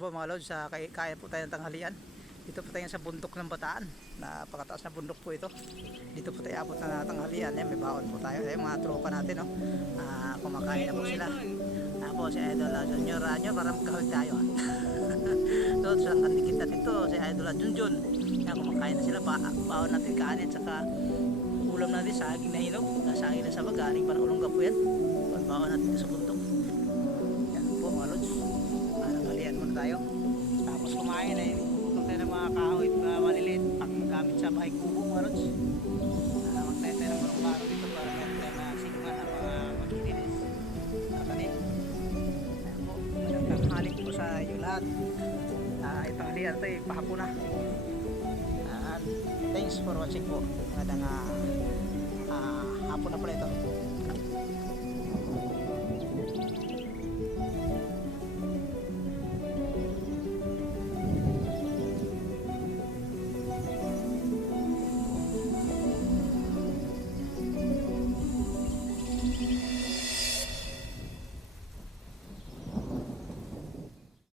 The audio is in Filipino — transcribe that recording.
Po mga lods, kaya po tayo ng tanghalian. Dito po tayo sa bundok ng Bataan. Napakataas na bundok po ito. Dito po tayo abot na tanghalian. May baon po tayo. Mga tropa natin, no? Kumakain na po sila. Po si Idol Junior Ranyo, para magkahawig tayo. So sa kandikit natin to, si Idol Junjun. Kumakain na sila. Baon natin kanin, saka ulam natin saging na hinog. Saging na sabag, galing para ulong po yan. Baon natin sa bundok. Yan po mga lods. Tanghalian muna tayo. Tapos kumain na itong tayo ng mga kahoy maliliit pang gamit sa bahay kubo mga lods. Magtayo tayo ng mga baro dito para meron tayo na sigman na mga maglilinis tanim. Ayan po, magandang halik po sa iyo lahat. Itong halian ito pahapon na. Thanks for watching po. Magandang hapon na pala ito.